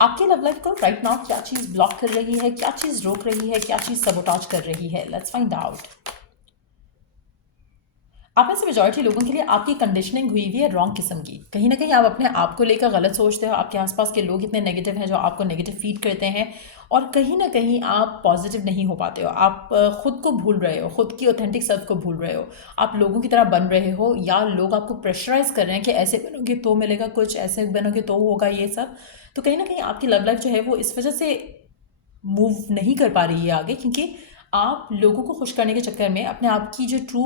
आपकी love life को right now क्या चीज़ ब्लॉक कर रही है, क्या चीज़ रोक रही है, क्या चीज़ सबोटाज कर रही है? Let's find out. आप में से मेजॉरिटी लोगों के लिए आपकी कंडीशनिंग हुई हुई है रॉन्ग किस्म की। कहीं ना कहीं आप अपने आप को लेकर गलत सोचते हो, आपके आसपास के लोग इतने नेगेटिव हैं जो आपको नेगेटिव फीड करते हैं, और कहीं ना कहीं आप पॉजिटिव नहीं हो पाते हो। आप खुद को भूल रहे हो, खुद की ऑथेंटिक सेल्फ को भूल रहे हो। आप लोगों की तरह बन रहे हो, या लोग आपको प्रेशराइज कर रहे हैं कि ऐसे बनोगे तो मिलेगा कुछ, ऐसे बनोगे तो होगा ये सब। तो कहीं ना कहीं आपकी लव लाइफ जो है वो इस वजह से मूव नहीं कर पा रही है आगे, क्योंकि आप लोगों को खुश करने के चक्कर में अपने आप की जो ट्रू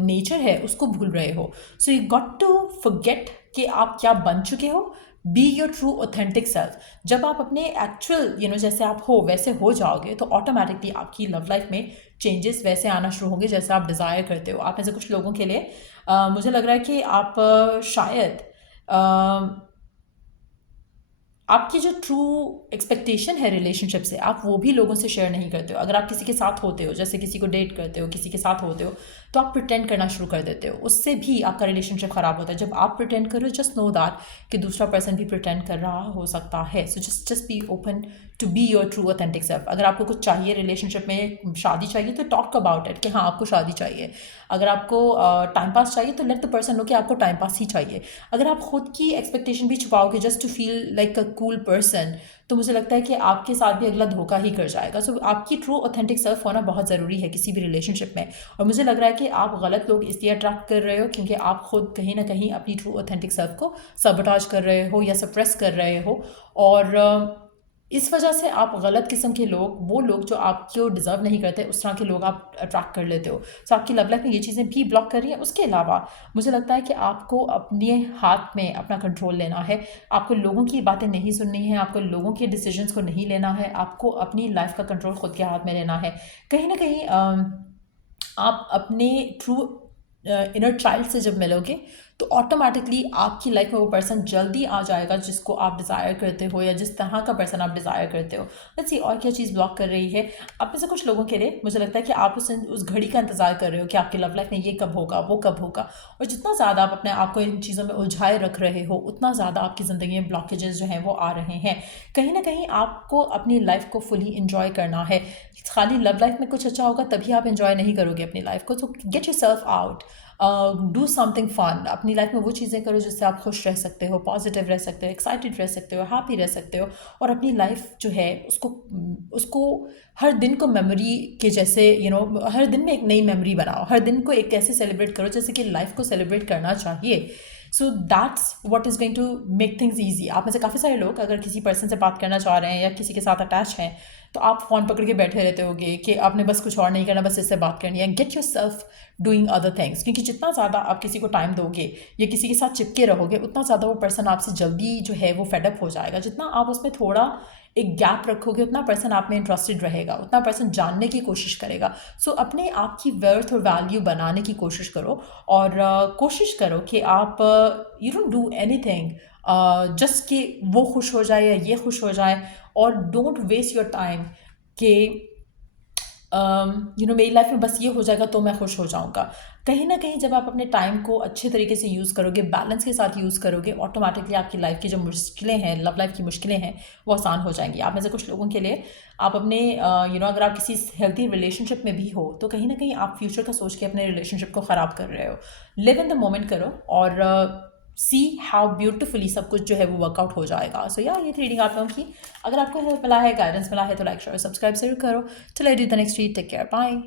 नेचर है उसको भूल रहे हो। So you got to forget कि आप क्या बन चुके हो। Be your true authentic self. जब आप अपने एक्चुअल जैसे आप हो वैसे हो जाओगे, तो ऑटोमेटिकली आपकी लव लाइफ में चेंजेस वैसे आना शुरू होंगे जैसे आप डिज़ायर करते हो। आप में से कुछ लोगों के लिए मुझे लग रहा है कि आप शायद आपकी जो ट्रू एक्सपेक्टेशन है रिलेशनशिप से, आप वो भी लोगों से शेयर नहीं करते हो। अगर आप किसी के साथ होते हो, जैसे किसी को डेट करते हो, किसी के साथ होते हो, तो आप प्रिटेंड करना शुरू कर देते हो। उससे भी आपका रिलेशनशिप ख़राब होता है। जब आप प्रिटेंड करो, जस्ट नो दैट कि दूसरा पर्सन भी प्रिटेंड कर रहा हो सकता है। So just be open to be your true authentic self. अगर आपको कुछ चाहिए रिलेशनशिप में, शादी चाहिए, तो टॉक अबाउट इट कि हाँ आपको शादी चाहिए। अगर आपको टाइम पास चाहिए, तो लेट द पर्सन नो कि आपको टाइम पास ही चाहिए। अगर आप खुद की एक्सपेक्टेशन भी छुपाओगे just to feel like a cool person, तो मुझे लगता है कि आपके साथ भी अगला धोखा ही कर जाएगा। सो आपकी ट्रू ऑथेंटिक सेल्फ होना बहुत ज़रूरी है किसी भी रिलेशनशिप में। और मुझे लग रहा है कि आप गलत लोग इसलिए अट्रैक्ट कर रहे हो क्योंकि आप खुद कहीं ना कहीं अपनी ट्रू ऑथेंटिक सेल्फ को सबोटाज कर रहे हो या सप्रेस कर रहे हो। और इस वजह से आप गलत किस्म के लोग, वो लोग जो आपको डिज़र्व नहीं करते, उस तरह के लोग आप अट्रैक्ट कर लेते हो। सो आपकी लव लाइफ में ये चीज़ें भी ब्लॉक कर रही हैं। उसके अलावा मुझे लगता है कि आपको अपने हाथ में अपना कंट्रोल लेना है। आपको लोगों की बातें नहीं सुननी है, आपको लोगों के डिसीजंस को नहीं लेना है। आपको अपनी लाइफ का कंट्रोल खुद के हाथ में लेना है। कहीं ना कहीं आप अपने ट्रू इनर चाइल्ड से जब मिलोगे, तो ऑटोमेटिकली आपकी लाइफ में वो पर्सन जल्दी आ जाएगा जिसको आप डिज़ायर करते हो, या जिस तरह का पर्सन आप डिज़ायर करते हो। लेट्स सी और क्या चीज़ ब्लॉक कर रही है। आप में से कुछ लोगों के लिए मुझे लगता है कि आप उस घड़ी का इंतज़ार कर रहे हो कि आपकी लव लाइफ में ये कब होगा, वो कब होगा। और जितना ज़्यादा आप अपने आप को इन चीज़ों में उलझाए रख रहे हो, उतना ज़्यादा आपकी ज़िंदगी में ब्लॉकेजेस जो हैं वो आ रहे हैं। कहीं ना कहीं आपको अपनी लाइफ को फुली इंजॉय करना है। खाली लव लाइफ में कुछ अच्छा होगा तभी आप इंजॉय नहीं करोगे अपनी लाइफ को। तो get yourself out, do something fun. अपनी लाइफ में वो चीज़ें करो जिससे आप खुश रह सकते हो, पॉजिटिव रह सकते हो, एक्साइटेड रह सकते हो, हैप्पी रह सकते हो। और अपनी लाइफ जो है उसको उसको हर दिन को मेमोरी के जैसे हर दिन में एक नई मेमोरी बनाओ। हर दिन को एक ऐसे सेलिब्रेट करो जैसे कि लाइफ को सेलिब्रेट करना चाहिए। So that's what is going to make things easy. आप में से काफ़ी सारे लोग अगर किसी पर्सन से बात करना चाह रहे हैं या किसी के साथ अटैच हैं, तो आप फ़ोन पकड़ के बैठे रहते होगे कि आपने बस कुछ और नहीं करना, बस इससे बात करनी है। Get your self doing other things, क्योंकि जितना ज़्यादा आप किसी को टाइम दोगे या किसी के साथ चिपके रहोगे, उतना ज़्यादा वो पर्सन आपसे जल्दी जो है वो फेडअप हो जाएगा। जितना आप उसमें थोड़ा एक गैप रखोगे, उतना पर्सन आप में इंटरेस्टेड रहेगा, उतना पर्सन जानने की कोशिश करेगा। सो अपने आप की वर्थ और वैल्यू बनाने की कोशिश करो। और कोशिश करो कि आप you don't do anything just कि वो खुश हो जाए या ये खुश हो जाए। और डोंट वेस्ट योर टाइम कि मेरी लाइफ में बस ये हो जाएगा तो मैं खुश हो जाऊंगा। कहीं ना कहीं जब आप अपने टाइम को अच्छे तरीके से यूज़ करोगे, बैलेंस के साथ यूज़ करोगे, ऑटोमेटिकली आपकी लाइफ की जो मुश्किलें हैं, लव लाइफ की मुश्किलें हैं, वो आसान हो जाएंगी। आप में से कुछ लोगों के लिए आप अपने अगर आप किसी हेल्थी रिलेशनशिप में भी हो, तो कहीं ना कहीं आप फ्यूचर का सोच के अपने रिलेशनशिप को ख़राब कर रहे हो। लिव इन द मोमेंट करो और सी हाउ ब्यूटिफुली सब कुछ जो है वो वर्कआउट हो जाएगा। सो या ये रीडिंग आप लोगों की, अगर आपको हेल्प मिला है, गाइडेंस मिला है, तो लाइक शेयर सब्सक्राइब जरूर करो। चलो I do the next read. Take care, bye.